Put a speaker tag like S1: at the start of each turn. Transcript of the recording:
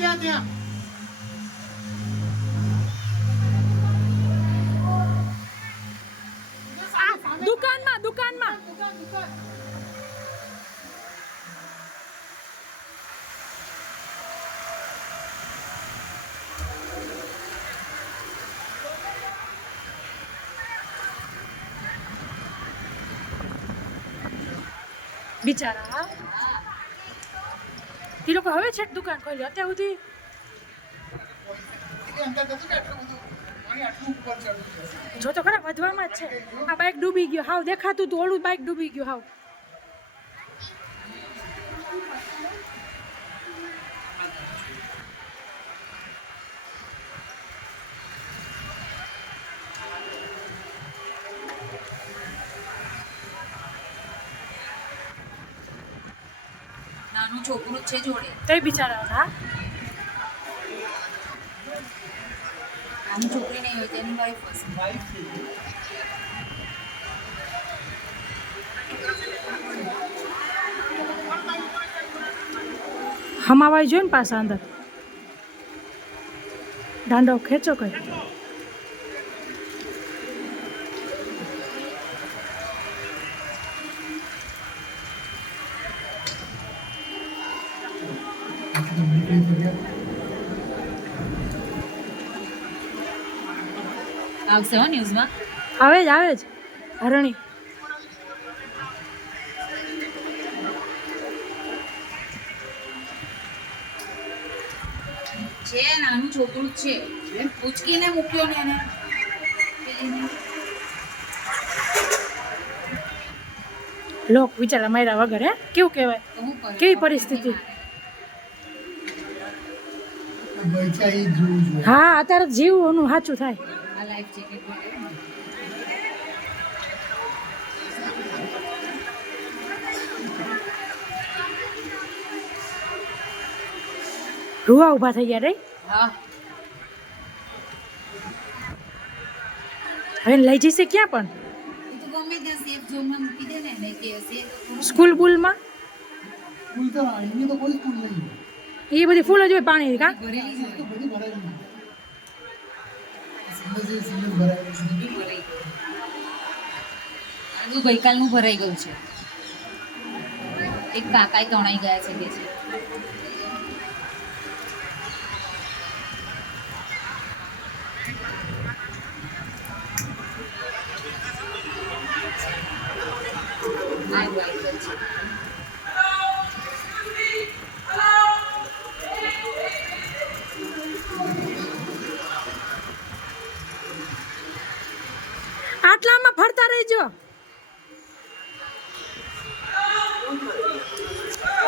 S1: ત્યાં ત્યાં
S2: દુકાનમાં દુકાનમાં
S1: દુકાન દુકાન
S2: બિચારા એ લોકો હવે છેક દુકાન ખોલી અત્યાર સુધી જો તો ખરા વધવામાં જ છે. આ બાઇક ડૂબી ગયો. હાવ દેખાતું તું ઓલું બાઇક ડૂબી ગયું હાવ.
S3: નાનું છોકરું છે જોડે.
S2: તે બિચારા હા
S3: નાની છોકરી નહીં હોય તેની વાઈફ હશે.
S2: હમાવાઈ જોઈ ને પાછા અંદર. દાંડો ખેંચો કઈ.
S3: આવશે હો ન્યૂઝમાં.
S2: આવે જ આવે જ. હરણી.
S3: છે નાનું છોકરું છે ઉચકીને મૂક્યો ને એને.
S2: લોક વિચારા માર્યા વગર હે? કેવું કહેવાય? કેવી પરિસ્થિતિ? હા અત્યારે જીવનું સાચું થાય.
S3: લાઈફ જેકેટ
S2: રૂવા ઊભા થઈ ગયા રે?
S3: હા.
S2: હવે લઈ જઈશે ક્યાં પણ? સ્કૂલ બુલમાં?
S1: સ્કૂલ તો એની તો કોઈ સ્કૂલ નહીં.
S2: એ બધી ફૂલ જ હોય પાણી કા
S3: ભરેલી જ
S1: તો
S3: હોય
S1: બધી ભરાયેલી
S3: આ ગઈકાલનું ભરાઈ ગયું છે એક કાકાએ તણાઈ ગયા છે કે છે આ છે.
S2: આટલામાં ફરતા રહેજો.